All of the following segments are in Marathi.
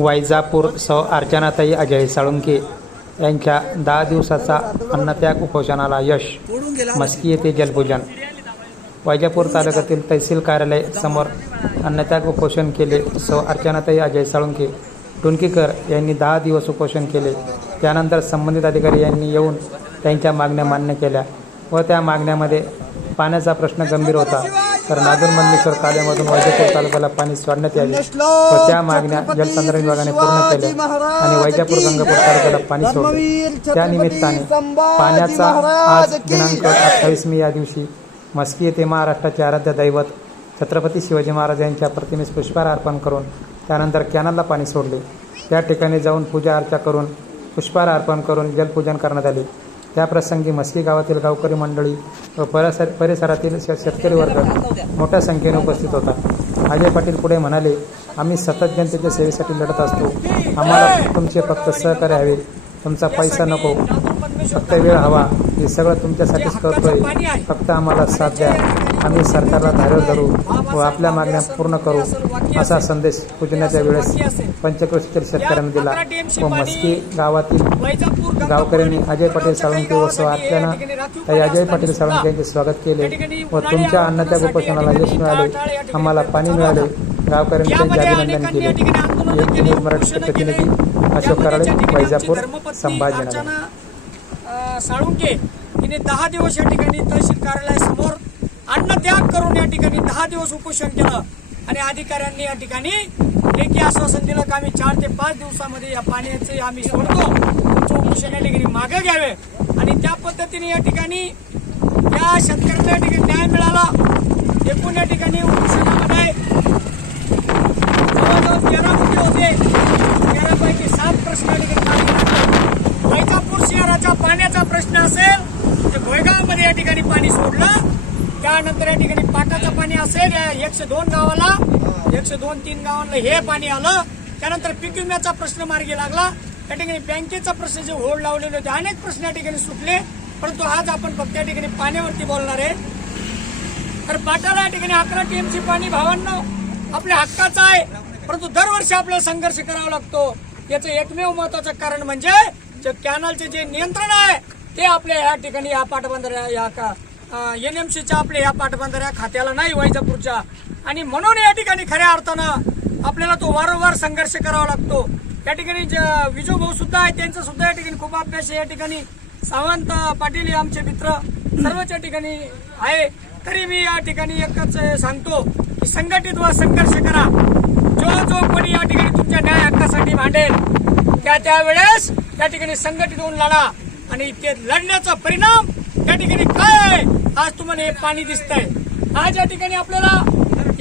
वैजापूर सौ अर्चनाताई अजय साळुंके यांच्या दहा दिवसाचा अन्नत्याग उपोषणाला यश. मस्की येथे जलपूजन वैजापूर तालुक्यातील तहसील कार्यालय समोर अन्नत्याग उपोषण केले सौ अर्चनाताई अजय साळुंके. टुणकीकर यांनी दहा दिवस उपोषण केले. त्यानंतर संबंधित अधिकारी यांनी येऊन त्यांच्या मागण्या मान्य केल्या व त्या मागण्यामध्ये पाण्याचा प्रश्न गंभीर होता. तर नादूर मंदेश्वर कालेमधून वैजापूर तालुक्याला पाणी सोडण्यात यावे व त्या मागण्या जलसंधारण विभागाने पूर्ण केल्या आणि वैजापूर गंगापूर तालुक्याला पाणी सोडले. त्या निमित्ताने पाण्याचा आज दिनांक अठ्ठावीस मे या दिवशी मस्की येथे महाराष्ट्राचे आराध्य दैवत छत्रपती शिवाजी महाराज यांच्या प्रतिमेस पुष्पहार अर्पण करून त्यानंतर कॅनलला पाणी सोडले. त्या ठिकाणी जाऊन पूजा अर्चा करून पुष्पहार अर्पण करून जलपूजन करण्यात आले. त्याप्रसंगी मस्की गावातील गावकरी मंडळी व परिसर परिसरातील शे- शेतकरी वर्ग मोठ्या संख्येने उपस्थित होता. अजय पाटील पुढे म्हणाले आम्ही सतत जनतेच्या सेवेसाठी लढत असतो. आम्हाला तुमचे फक्त सहकार्य हवे. तुमचा पैसा नको. फक्त वेळ हवा. हे सगळं तुमच्यासाठीच करतोय. फक्त आम्हाला साथ द्या. आम्ही सरकारला धारेवर धरू व आपल्या मागण्या पूर्ण करू असा संदेश पूजनाच्या वेळेस पंचक्रोशीतील शेतकऱ्यांनी दिला. व मस्की गावातील गावकऱ्यांनी अजय पाटील साळुंके व सौ अर्चना ताई अजय पाटील साळुंके यांचे स्वागत केले व तुमच्या अन्नत्याग उपोषणाला यश मिळाले आम्हाला पाणी मिळाले गावकऱ्यांनी त्यांचे अभिनंदन केले. एक न्यूज प्रतिनिधी अशोक कराळे वैजापूर संभाजीनगर. साळुंके हिने दहा दिवस या ठिकाणी तहसील अन्नत्याग करून या ठिकाणी दहा दिवस उपोषण केलं. आणि अधिकाऱ्यांनी या ठिकाणी लेखी आश्वासन दिलं की आम्ही चार ते पाच दिवसामध्ये या पाण्याचे आम्ही सोडतो. तुमचं उपोषण या ठिकाणी मागे घ्यावे. आणि त्या पद्धतीने या ठिकाणी या शेतकऱ्यांना या ठिकाणी न्याय मिळाला. एकूण या ठिकाणी उपोषणामध्ये जवळजवळ तेरा मुद्दे होते. तेरापैकी सात प्रश्न या ठिकाणी वैजापूर शहराच्या पाण्याचा प्रश्न असेल तर भोयगावमध्ये या ठिकाणी पाणी सोडलं. त्यानंतर या ठिकाणी पाटाचं पाणी असेल या एकशे दोन गावाला एकशे दोन तीन गावांना हे पाणी आलं. त्यानंतर पीक विम्याचा प्रश्न मार्गी लागला. त्या ठिकाणी बँकेचा प्रश्न जे होड लावलेले होते अनेक प्रश्न या ठिकाणी सुटले. परंतु आज आपण फक्त या ठिकाणी पाण्यावरती बोलणार आहे. तर पाटाला या ठिकाणी अकरा टीएमसी पाणी भावांना आपल्या हक्काचं आहे. परंतु दरवर्षी आपल्याला संघर्ष करावा लागतो. याचं एकमेव महत्वाचं कारण म्हणजे जे कॅनलचे जे नियंत्रण आहे ते आपल्या या ठिकाणी या पाटबंधाऱ्या या का एनएमसीच्या आपल्या या पाटबंधाऱ्या खात्याला नाही वैजापूरच्या. आणि म्हणून या ठिकाणी खऱ्या अर्थानं आपल्याला तो वारंवार संघर्ष करावा लागतो. या ठिकाणी विजू भाऊ सुद्धा आहे त्यांचा सुद्धा या ठिकाणी खूप अभ्यास आहे. या ठिकाणी सावंत पाटील हे आमचे मित्र. सर्वच या ठिकाणी आहे. तरी मी या ठिकाणी एकच सांगतो की संघटित व संघर्ष करा. जो जो कोणी या ठिकाणी तुमच्या न्याय हक्कासाठी मांडेल त्या त्यावेळेस त्या ठिकाणी संघटित होऊन लढा. आणि ते लढण्याचा परिणाम त्या ठिकाणी काय आहे? आज तुम्हाला हे पाणी दिसतंय. आज या ठिकाणी आपल्याला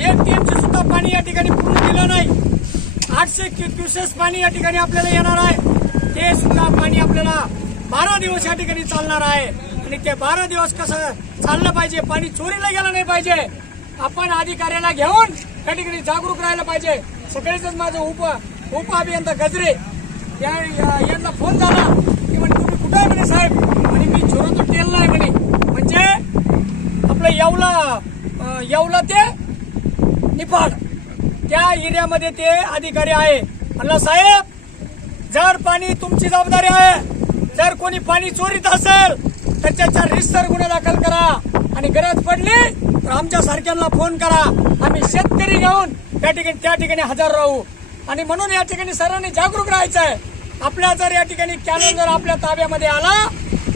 एक टीएमचे सुद्धा पाणी या ठिकाणी पूर्ण दिलं नाही. आठशे क्युसेस पाणी या ठिकाणी आपल्याला येणार आहे. ते सुद्धा पाणी आपल्याला बारा दिवस या ठिकाणी चालणार आहे. आणि ते बारा दिवस कसं चाललं पाहिजे? पाणी चोरीला गेलं नाही पाहिजे. आपण अधिकाऱ्याला घेऊन त्या ठिकाणी जागरूक राहायला पाहिजे. सकाळीच माझं उप उप अभियंता गजरे या यांना फोन झाला. की म्हणे तुम्ही कुठं आहे म्हणे साहेब? आणि मी झोरो तो नाही आहे म्हणे म्हणजे आपलं येवला येवला ते निफाड. त्या एरियामध्ये ते अधिकारी आहे. म्हणला साहेब जर पाणी तुमची जबाबदारी आहे जर कोणी पाणी चोरीत असेल तर त्याच्या रिस्टर गुन्हा दाखल करा. आणि गरज पडली तर आमच्या सारख्यांना फोन करा. आम्ही शेतकरी घेऊन त्या ठिकाणी त्या ठिकाणी हजर राहू. आणि म्हणून या ठिकाणी सर्वांनी जागरूक राहायचं आहे. आपल्या जर या ठिकाणी कॅनल जर आपल्या ताब्यामध्ये आला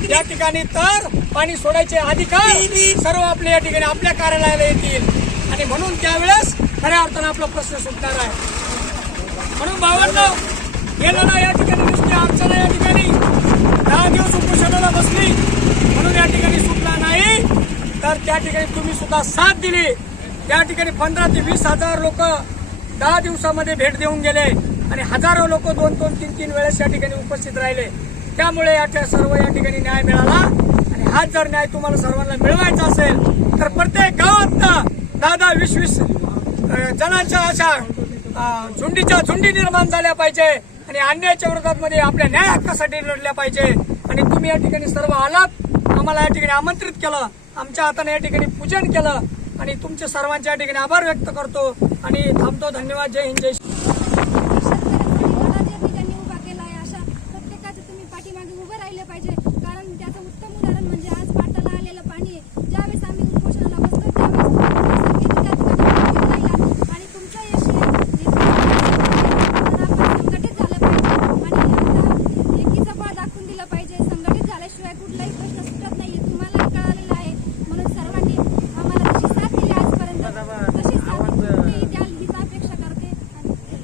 या ठिकाणी तर पाणी सोडायचे अधिकार सर्व आपले या ठिकाणी आपल्या कार्यालयाला येतील. आणि म्हणून त्यावेळेस खऱ्या अर्थानं आपला प्रश्न सुटणार आहे. म्हणून भावांना गेलं ना या ठिकाणी नुसती अडचण या ठिकाणी. दहा दिवस उपोषणाला बसली म्हणून या ठिकाणी सुटला नाही. तर त्या ठिकाणी तुम्ही सुद्धा साथ दिली. त्या ठिकाणी पंधरा ते वीस हजार लोक दहा दिवसामध्ये भेट देऊन गेले. आणि हजारो लोक दोन दोन तीन तीन वेळेस या ठिकाणी उपस्थित राहिले. त्यामुळे या सर्व या ठिकाणी न्याय मिळाला. आणि हाच जर न्याय तुम्हाला सर्वांना मिळवायचा असेल तर प्रत्येक गावात दादा वीस वीस जणांच्या अशा झुंडीच्या झुंडी निर्माण झाल्या पाहिजे. आणि अन्यायाच्या विरोधात मध्ये आपल्या न्याय हक्कासाठी लढल्या पाहिजे. आणि तुम्ही या ठिकाणी सर्व आलात. आम्हाला या ठिकाणी आमंत्रित केलं. आमच्या हाताने या ठिकाणी पूजन केलं. आणि तुमचे सर्वांच्या या ठिकाणी आभार व्यक्त करतो. आणि थांबतो. धन्यवाद. जय हिंद. जय उभं राहिलं पाहिजे. कारण त्याचं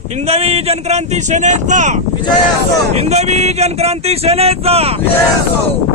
हिंदवी जनक्रांती सेनेचा. विजय असो. हिंदवी जनक्रांती सेनेचा. विजय असो.